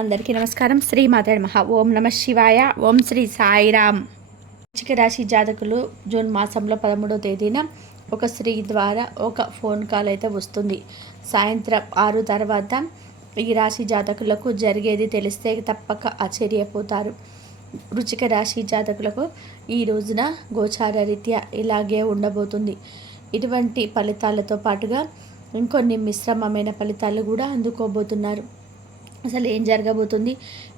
అందరికీ నమస్కారం. శ్రీ మాతే నమః. ఓం నమ శివాయ. ఓం శ్రీ సాయిరామ్. వృశ్చిక రాశి జాతకులు జూన్ మాసంలో 13వ తేదీన ఒక స్త్రీ ద్వారా ఒక ఫోన్ కాల్ అయితే వస్తుంది. సాయంత్రం 6 తర్వాత ఈ రాశి జాతకులకు జరిగేది తెలిస్తే తప్పక ఆశ్చర్యపోతారు. వృశ్చిక రాశి జాతకులకు ఈ రోజున గోచార రీత్యా ఇలాగే ఉండబోతుంది. ఇటువంటి ఫలితాలతో పాటుగా ఇంకొన్ని మిశ్రమమైన ఫలితాలు కూడా అందుకోబోతున్నారు. అసలు ఏం జరగబోతుంది,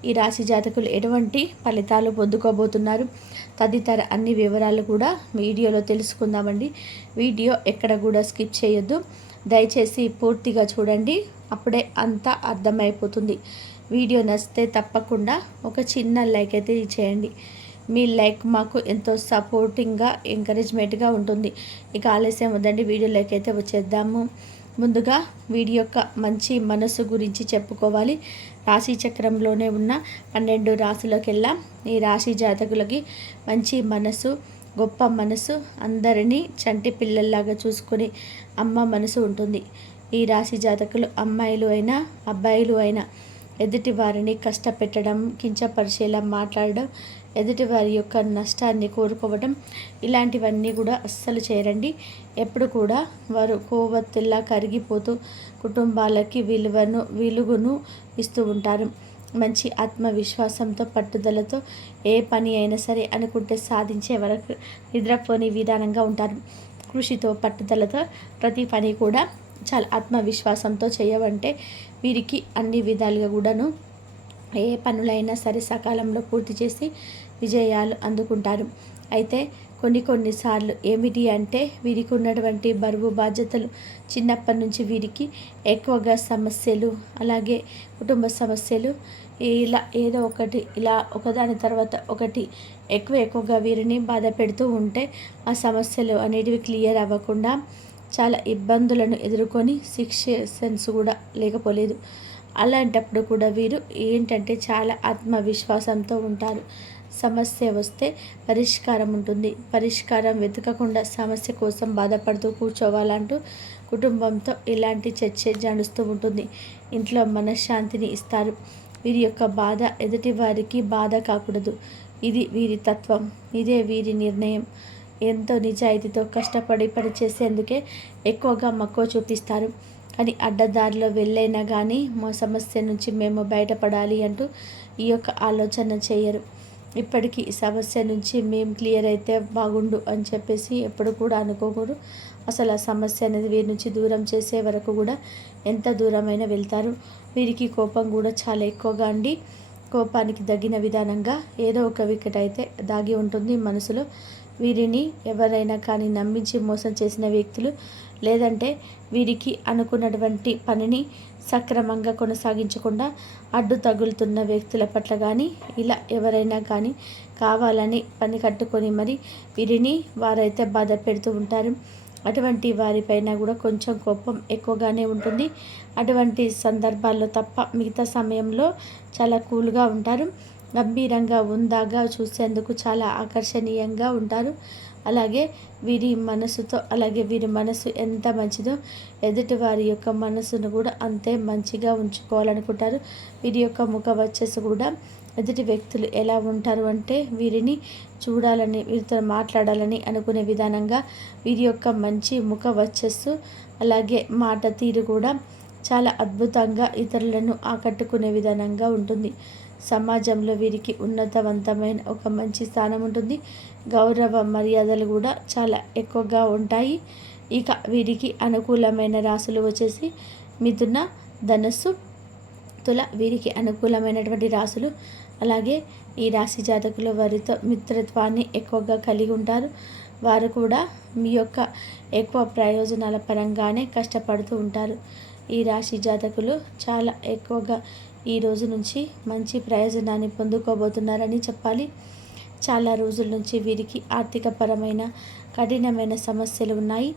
ఈ రాశి జాతకులు ఎటువంటి ఫలితాలు పొందుకోబోతున్నారు తదితర అన్ని వివరాలు కూడా వీడియోలో తెలుసుకుందామండి. వీడియో ఎక్కడ కూడా స్కిప్ చేయొద్దు, దయచేసి పూర్తిగా చూడండి, అప్పుడే అంతా అర్థమైపోతుంది. వీడియో నచ్చితే తప్పకుండా ఒక చిన్న లైక్ అయితే చేయండి. మీ లైక్ మాకు ఎంతో సపోర్టింగ్గా ఎంకరేజ్మెంట్గా ఉంటుంది. ఇక ఆలస్యం వద్దండి, వీడియోలోకి అయితే వచ్చేద్దాము. ముందుగా వీడి యొక్క మంచి మనసు గురించి చెప్పుకోవాలి. రాశి చక్రంలోనే ఉన్న 12 రాశులకెల్లా ఈ రాశి జాతకులకి మంచి మనసు, గొప్ప మనసు, అందరినీ చంటి పిల్లల్లాగా చూసుకునే అమ్మ మనసు ఉంటుంది. ఈ రాశి జాతకులు అమ్మాయిలు అయినా అబ్బాయిలు అయినా ఎదుటి వారిని కష్టపెట్టడం, కించపరిచేలా మాట్లాడడం, ఎదుటి వారి యొక్క నష్టాన్ని కోరుకోవడం, ఇలాంటివన్నీ కూడా అస్సలు చేయరండి. ఎప్పుడు కూడా వారు కోవత్తుల్లా కరిగిపోతూ కుటుంబాలకి వెలుగును ఇస్తూ ఉంటారు. మంచి ఆత్మవిశ్వాసంతో, పట్టుదలతో ఏ పని అయినా సరే అనుకుంటే సాధించే వరకు నిద్రపోని విధానంగా ఉంటారు. కృషితో, పట్టుదలతో ప్రతి పని కూడా చాలా ఆత్మవిశ్వాసంతో చేయవంటే వీరికి అన్ని విధాలుగా కూడాను ఏ పనులైనా సరే సకాలంలో పూర్తి చేసి విజయాలు అందుకుంటారు. అయితే కొన్నిసార్లు ఏమిటి అంటే వీరికి ఉన్నటువంటి బరువు బాధ్యతలు చిన్నప్పటి నుంచి వీరికి ఎక్కువగా సమస్యలు, అలాగే కుటుంబ సమస్యలు, ఇలా ఏదో ఒకటి ఇలా ఒకదాని తర్వాత ఒకటి ఎక్కువగా వీరిని బాధ పెడుతూ ఉంటే ఆ సమస్యలు అనేటివి క్లియర్ అవ్వకుండా చాలా ఇబ్బందులను ఎదుర్కొని సెన్స్ కూడా లేకపోలేదు. అలాంటప్పుడు కూడా వీరు ఏంటంటే చాలా ఆత్మవిశ్వాసంతో ఉంటారు. సమస్య వస్తే పరిష్కారం ఉంటుంది. పరిష్కారం వెతకకుండా సమస్య కోసం బాధపడుతూ కూర్చోవాలంటూ కుటుంబంతో ఇలాంటి చర్చ జడుస్తూ ఉంటుంది. ఇంట్లో మనశ్శాంతిని ఇస్తారు. వీరి యొక్క బాధ ఎదుటి వారికి బాధ కాకూడదు. ఇది వీరి తత్వం, ఇదే వీరి నిర్ణయం. ఎంతో నిజాయితీతో కష్టపడి పనిచేసేందుకే ఎక్కువగా మక్కువ చూపిస్తారు. కానీ అడ్డదారిలో వెళ్ళైనా కానీ మా సమస్య నుంచి మేము బయటపడాలి అంటూ ఈ యొక్క ఆలోచన చేయరు. ఇప్పటికీ ఈ సమస్య నుంచి మేము క్లియర్ అయితే బాగుండు అని చెప్పేసి ఎప్పుడు కూడా అనుకోకూడదు. అసలు ఆ సమస్య అనేది వీరి నుంచి దూరం చేసే వరకు కూడా ఎంత దూరమైనా వెళ్తారు. వీరికి కోపం కూడా చాలా ఎక్కువగా అండి. కోపానికి తగిన విధానంగా ఏదో ఒక వికెట్ అయితే దాగి ఉంటుంది మనసులో. వీరిని ఎవరైనా కానీ నమ్మించి మోసం చేసిన వ్యక్తులు, లేదంటే వీరికి అనుకున్నటువంటి పనిని సక్రమంగా కొనసాగించకుండా అడ్డు తగులుతున్న వ్యక్తుల పట్ల కానీ ఇలా ఎవరైనా కానీ కావాలని పని కట్టుకొని మరి వీరిని వారైతే బాధ పెడుతూ ఉంటారు. అటువంటి వారిపైన కూడా కొంచెం కోపం ఎక్కువగానే ఉంటుంది. అటువంటి సందర్భాల్లో తప్ప మిగతా సమయంలో చాలా కూల్గా ఉంటారు. గంభీరంగా ఉందాగా చూసేందుకు చాలా ఆకర్షణీయంగా ఉంటారు. అలాగే వీరి మనసు ఎంత మంచిదో ఎదుటి వారి యొక్క మనసును కూడా అంతే మంచిగా ఉంచుకోవాలనుకుంటారు. వీరి యొక్క ముఖ వచ్చేసి కూడా ఎదుటి వ్యక్తులు ఎలా ఉంటారు అంటే వీరిని చూడాలని, వీరితో మాట్లాడాలని అనుకునే విధానంగా వీరి యొక్క మంచి ముఖ వచ్చస్సు, అలాగే మాట తీరు కూడా చాలా అద్భుతంగా ఇతరులను ఆకట్టుకునే విధానంగా ఉంటుంది. సమాజంలో వీరికి ఉన్నతవంతమైన ఒక మంచి స్థానం ఉంటుంది. గౌరవ మర్యాదలు కూడా చాలా ఎక్కువగా ఉంటాయి. ఇక వీరికి అనుకూలమైన రాశులు వచ్చేసి మిథున, ధనస్సు, తుల వీరికి అనుకూలమైనటువంటి రాశులు. అలాగే ఈ రాశి జాతకులు వారితో మిత్రత్వాన్ని ఎక్కువగా కలిగి ఉంటారు. వారు కూడా మీ యొక్క ఎక్కువ ప్రయోజనాల పరంగానే కష్టపడుతూ ఉంటారు. ఈ రాశి జాతకులు చాలా ఎక్కువగా ఈ రోజు నుంచి మంచి ప్రయోజనాన్ని పొందుకోబోతున్నారని చెప్పాలి. చాలా రోజుల నుంచి వీరికి ఆర్థికపరమైన కఠినమైన సమస్యలు ఉన్నాయి.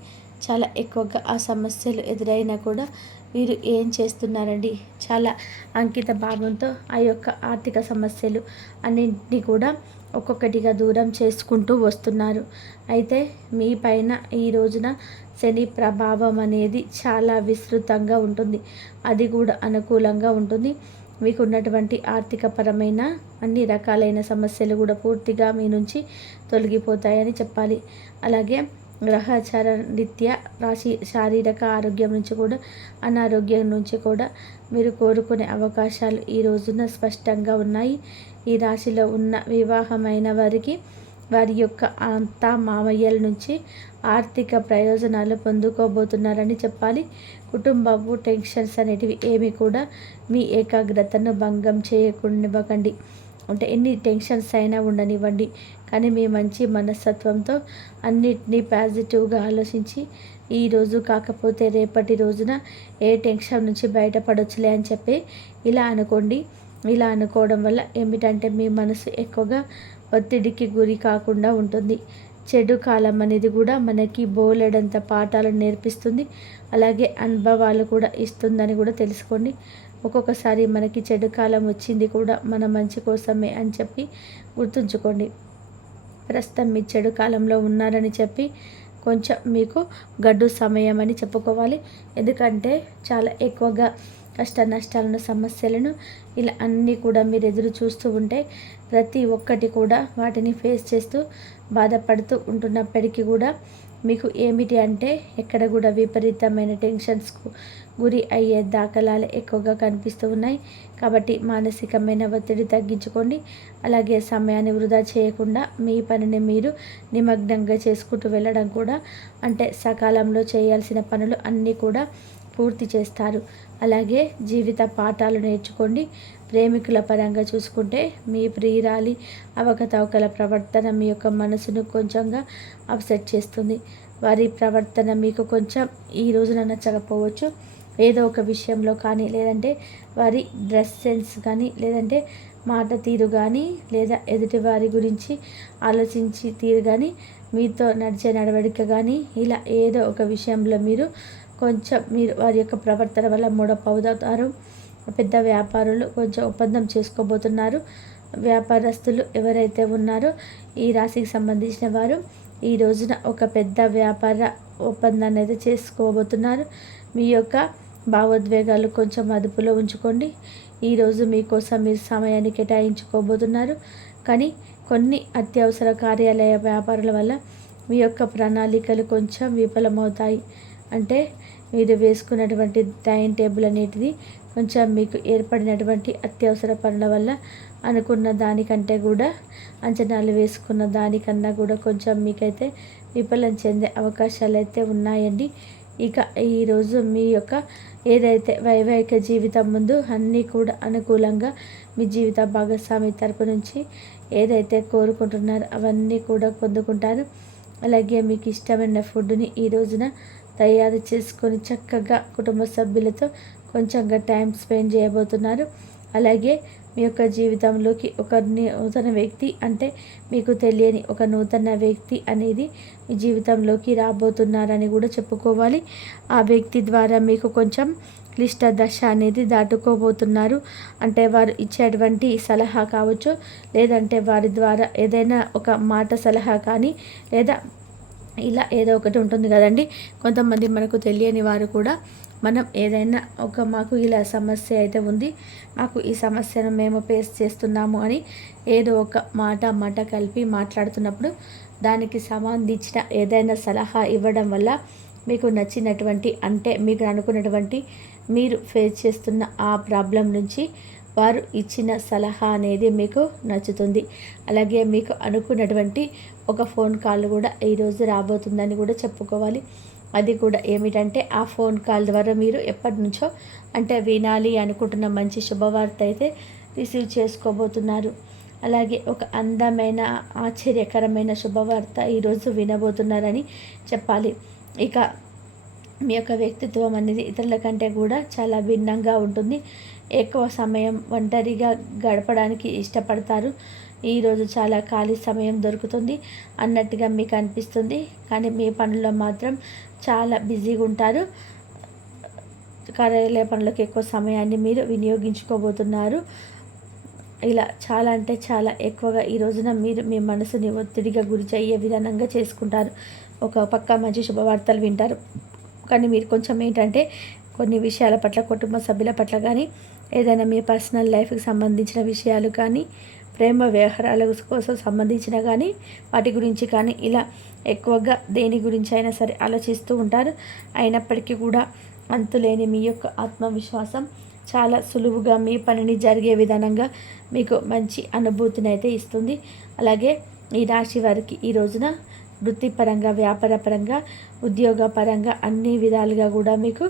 చాలా ఎక్కువగా ఆ సమస్యలు ఎదురైనా కూడా వీరు ఏం చేస్తున్నారండి, చాలా అంకిత భావంతో ఆ యొక్క ఆర్థిక సమస్యలు అన్నింటినీ కూడా ఒక్కొక్కటిగా దూరం చేసుకుంటూ వస్తున్నారు. అయితే మీ పైన ఈ రోజున శని ప్రభావం అనేది చాలా విస్తృతంగా ఉంటుంది. అది కూడా అనుకూలంగా ఉంటుంది. మీకు ఉన్నటువంటి ఆర్థికపరమైన అన్ని రకాలైన సమస్యలు కూడా పూర్తిగా మీ నుంచి తొలగిపోతాయని చెప్పాలి. అలాగే గ్రహచార రీత్యా శారీరక ఆరోగ్యం నుంచి కూడా అనారోగ్యం నుంచి కూడా మీరు కోరుకునే అవకాశాలు ఈ రోజున స్పష్టంగా ఉన్నాయి. ఈ రాశిలో ఉన్న వివాహమైన వారికి వారి యొక్క అత్త మామయ్యల నుంచి ఆర్థిక ప్రయోజనాలు పొందుకోబోతున్నారని చెప్పాలి. కుటుంబపు టెన్షన్స్ అనేటివి ఏమి కూడా మీ ఏకాగ్రతను భంగం చేయనివ్వకండి. అంటే ఎన్ని టెన్షన్స్ అయినా ఉండనివ్వండి, కానీ మీ మంచి మనస్తత్వంతో అన్నిటినీ పాజిటివ్గా ఆలోచించి ఈరోజు కాకపోతే రేపటి రోజున ఏ టెన్షన్ నుంచి బయటపడొచ్చులే అని చెప్పి ఇలా అనుకోండి. ఇలా అనుకోవడం వల్ల ఏమిటంటే మీ మనసు ఎక్కువగా ఒత్తిడికి గురి కాకుండా ఉంటుంది. చెడు కాలం అనేది కూడా మనకి బోలెడంత పాఠాలను నేర్పిస్తుంది, అలాగే అనుభవాలు కూడా ఇస్తుందని కూడా తెలుసుకోండి. ఒక్కొక్కసారి మనకి చెడు కాలం వచ్చింది కూడా మన మంచి కోసమే అని చెప్పి గుర్తుంచుకోండి. ప్రస్తుతం మీ చెడు కాలంలో ఉన్నారని చెప్పి కొంచెం మీకు గడ్డు సమయం అని చెప్పుకోవాలి. ఎందుకంటే చాలా ఎక్కువగా కష్ట నష్టాలను సమస్యలను ఇలా అన్నీ కూడా మీరు ఎదురు చూస్తూ ఉంటే ప్రతి ఒక్కటి కూడా వాటిని ఫేస్ చేస్తూ బాధపడుతూ ఉంటున్నప్పటికీ కూడా మీకు ఏమిటి అంటే ఎక్కడ కూడా విపరీతమైన టెన్షన్స్కు గురి అయ్యే దాఖలాలు ఎక్కువగా కనిపిస్తూ ఉన్నాయి. కాబట్టి మానసికమైన ఒత్తిడి తగ్గించుకోండి. అలాగే సమయాన్ని వృధా చేయకుండా మీ పనిని మీరు నిమగ్నంగా చేసుకుంటూ వెళ్ళడం కూడా, అంటే సకాలంలో చేయాల్సిన పనులు అన్నీ కూడా పూర్తి చేస్తారు. అలాగే జీవిత పాఠాలు నేర్చుకోండి. ప్రేమికుల పరంగా చూసుకుంటే మీ ప్రియురాలి అవకతవకల ప్రవర్తన మీ యొక్క మనసును కొంచెంగా అప్సెట్ చేస్తుంది. వారి ప్రవర్తన మీకు కొంచెం ఈ రోజున నచ్చకపోవచ్చు. ఏదో ఒక విషయంలో కానీ, లేదంటే వారి డ్రెస్ సెన్స్ కానీ, లేదంటే మాట తీరు కానీ, లేదా ఎదుటి వారి గురించి ఆలోచించి తీరు కానీ, మీతో నడిచే నడవడిక కానీ, ఇలా ఏదో ఒక విషయంలో మీరు వారి యొక్క ప్రవర్తన వల్ల మూడపవుతారు. పెద్ద వ్యాపారులు కొంచెం ఒప్పందం చేసుకోబోతున్నారు. వ్యాపారస్తులు ఎవరైతే ఉన్నారో ఈ రాశికి సంబంధించిన వారు ఈ రోజున ఒక పెద్ద వ్యాపార ఒప్పందాన్ని అయితే చేసుకోబోతున్నారు. మీ యొక్క భావోద్వేగాలు కొంచెం అదుపులో ఉంచుకోండి. ఈరోజు మీకోసం మీరు సమయాన్ని కేటాయించుకోబోతున్నారు. కానీ కొన్ని అత్యవసర కార్యాలయ వ్యాపారాల వల్ల మీ యొక్క ప్రణాళికలు కొంచెం విఫలమవుతాయి. అంటే మీరు వేసుకున్నటువంటి టైం టేబుల్ అనేటిది కొంచెం మీకు ఏర్పడినటువంటి అత్యవసర పనుల వల్ల అనుకున్న దానికంటే కూడా, అంచనాలు వేసుకున్న దానికన్నా కూడా కొంచెం మీకైతే విఫలం చెందే అవకాశాలు అయితే ఉన్నాయండి. ఇక ఈరోజు మీ యొక్క ఏదైతే వైవాహిక జీవితం ముందు అన్నీ కూడా అనుకూలంగా మీ జీవిత భాగస్వామి తరపు నుంచి ఏదైతే కోరుకుంటున్నారో అవన్నీ కూడా పొందుకుంటారు. అలాగే మీకు ఇష్టమైన ఫుడ్ని ఈ రోజున తయారు చేసుకొని చక్కగా కుటుంబ సభ్యులతో కొంచెంగా టైం స్పెండ్ చేయబోతున్నారు. అలాగే మీ యొక్క జీవితంలోకి ఒక నూతన వ్యక్తి, అంటే మీకు తెలియని ఒక నూతన వ్యక్తి అనేది మీ జీవితంలోకి రాబోతున్నారని కూడా చెప్పుకోవాలి. ఆ వ్యక్తి ద్వారా మీకు కొంచెం క్లిష్ట దశ అనేది దాటుకోబోతున్నారు. అంటే వారు ఇచ్చేటువంటి సలహా కావచ్చు, లేదంటే వారి ద్వారా ఏదైనా ఒక మాట సలహా కానీ, లేదా ఇలా ఏదో ఒకటి ఉంటుంది కదండి. కొంతమంది మనకు తెలియని వారు కూడా మనం ఏదైనా మాకు ఇలా సమస్య అయితే ఉంది, మాకు ఈ సమస్యను మేము ఫేస్ చేస్తున్నాము అని ఏదో ఒక మాట కలిపి మాట్లాడుతున్నప్పుడు దానికి సంబంధించిన ఏదైనా సలహా ఇవ్వడం వల్ల మీకు నచ్చినటువంటి, అంటే మీకు అనుకున్నటువంటి మీరు ఫేస్ చేస్తున్న ఆ ప్రాబ్లం నుంచి వారు ఇచ్చిన సలహా అనేది మీకు నచ్చుతుంది. అలాగే మీకు అనుకున్నటువంటి ఒక ఫోన్ కాల్ కూడా ఈరోజు రాబోతుందని కూడా చెప్పుకోవాలి. అది కూడా ఏమిటంటే ఆ ఫోన్ కాల్ ద్వారా మీరు ఎప్పటి నుంచో అంటే వినాలి అనుకుంటున్న మంచి శుభవార్త అయితే రిసీవ్ చేసుకోబోతున్నారు. అలాగే ఒక అందమైన ఆశ్చర్యకరమైన శుభవార్త ఈరోజు వినబోతున్నారని చెప్పాలి. ఇక మీ యొక్క వ్యక్తిత్వం అనేది ఇతరుల కంటే కూడా చాలా భిన్నంగా ఉంటుంది. ఎక్కువ సమయం ఒంటరిగా గడపడానికి ఇష్టపడతారు. ఈరోజు చాలా ఖాళీ సమయం దొరుకుతుంది అన్నట్టుగా మీకు అనిపిస్తుంది, కానీ మీ పనుల్లో మాత్రం చాలా బిజీగా ఉంటారు. కార్యాలయ పనులకు ఎక్కువ సమయాన్ని మీరు వినియోగించుకోబోతున్నారు. ఇలా చాలా అంటే చాలా ఎక్కువగా ఈ రోజున మీరు మీ మనసుని ఒత్తిడిగా గురి అయ్యే విధానంగా చేసుకుంటారు. ఒక పక్క మంచి శుభవార్తలు వింటారు, కానీ మీరు కొంచెం ఏంటంటే కొన్ని విషయాల పట్ల, కుటుంబ సభ్యుల పట్ల కానీ, ఏదైనా మీ పర్సనల్ లైఫ్కి సంబంధించిన విషయాలు కానీ, ప్రేమ వ్యవహారాల కోసం సంబంధించిన కానీ, వాటి గురించి కానీ ఇలా ఎక్కువగా దేని గురించి అయినా సరే ఆలోచిస్తూ ఉంటారు. అయినప్పటికీ కూడా అంతులేని మీ యొక్క ఆత్మవిశ్వాసం చాలా సులువుగా మీ పనిని జరిగే విధానంగా మీకు మంచి అనుభూతిని అయితే ఇస్తుంది. అలాగే ఈ రాశి వారికి ఈ రోజున వృత్తిపరంగా, వ్యాపారపరంగా, ఉద్యోగపరంగా అన్ని విధాలుగా కూడా మీకు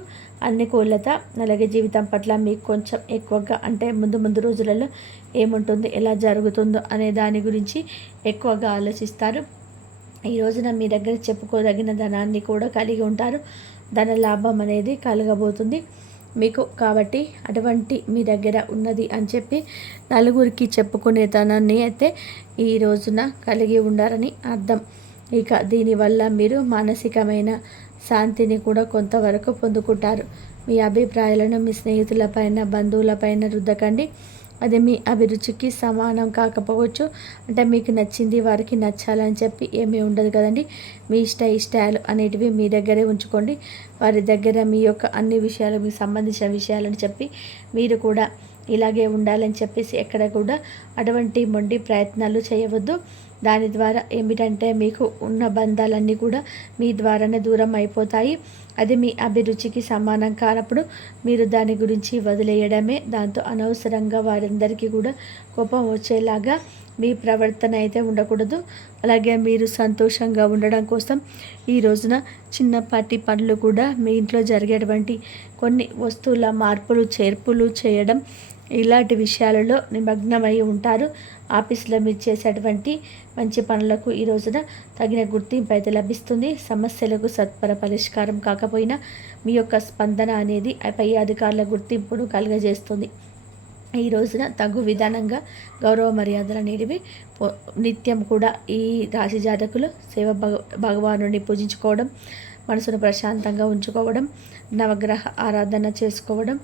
అనుకూలత, అలాగే జీవితం పట్ల మీకు కొంచెం ఎక్కువగా అంటే ముందు రోజులలో ఏముంటుంది, ఎలా జరుగుతుందో అనే దాని గురించి ఎక్కువగా ఆలోచిస్తారు. ఈ రోజున మీ దగ్గర చెప్పుకోదగిన ధనాన్ని కూడా కలిగి ఉంటారు. ధన లాభం అనేది కలగబోతుంది మీకు. కాబట్టి అటువంటి మీ దగ్గర ఉన్నది అని చెప్పి నలుగురికి చెప్పుకునే ధనాన్ని అయితే ఈ రోజున కలిగి ఉండాలని అర్థం. ఇక దీనివల్ల మీరు మానసికమైన శాంతిని కూడా కొంతవరకు పొందుకుంటారు. మీ అభిప్రాయాలను మీ స్నేహితులపైన, బంధువులపైన రుద్దకండి. అది మీ అభిరుచికి సమానం కాకపోవచ్చు. అంటే మీకు నచ్చింది వారికి నచ్చాలని చెప్పి ఏమీ ఉండదు కదండి. మీ ఇష్టాలు అనేటివి మీ దగ్గరే ఉంచుకోండి. వారి దగ్గర మీ యొక్క అన్ని విషయాలు, మీకు సంబంధించిన విషయాలని చెప్పి మీరు కూడా ఇలాగే ఉండాలని చెప్పేసి ఎక్కడ కూడా అటువంటి మొండి ప్రయత్నాలు చేయవద్దు. దాని ద్వారా ఏమిటంటే మీకు ఉన్న బంధాలన్నీ కూడా మీ ద్వారానే దూరం అయిపోతాయి. అది మీ అభిరుచికి సమానం కానప్పుడు మీరు దాని గురించి వదిలేయడమే. దాంతో అనవసరంగా వారందరికీ కూడా కోపం వచ్చేలాగా మీ ప్రవర్తన అయితే ఉండకూడదు. అలాగే మీరు సంతోషంగా ఉండడం కోసం ఈ రోజున చిన్నపాటి పనులు కూడా మీ ఇంట్లో జరిగేటువంటి కొన్ని వస్తువుల మార్పులు, చేర్పులు చేయడం ఇలాంటి విషయాలలో నిమగ్నమై ఉంటారు. ఆఫీసులో మీరు చేసేటువంటి మంచి పనులకు ఈ రోజున తగిన గుర్తింపు అయితే లభిస్తుంది. సమస్యలకు సత్వర పరిష్కారం కాకపోయినా మీ యొక్క స్పందన అనేది పై అధికారుల గుర్తింపును కలుగజేస్తుంది. ఈ రోజున తగు విధానంగా గౌరవ మర్యాదలు అనేటివి నిత్యం కూడా ఈ రాశి జాతకులు భగవానుని పూజించుకోవడం, మనసును ప్రశాంతంగా ఉంచుకోవడం, నవగ్రహ ఆరాధన చేసుకోవడం,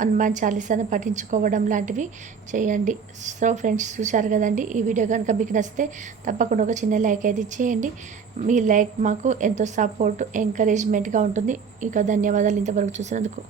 హనుమాన్ చాలీసాను పఠించుకోవడం లాంటివి చేయండి. సో ఫ్రెండ్స్, చూశారు కదండి. ఈ వీడియో కనుక మీకు నచ్చితే తప్పకుండా ఒక చిన్న లైక్ అయితే ఇచ్చేయండి. మీ లైక్ మాకు ఎంతో సపోర్ట్, ఎంకరేజ్మెంట్గా ఉంటుంది. ఇక ధన్యవాదాలు ఇంతవరకు చూసినందుకు.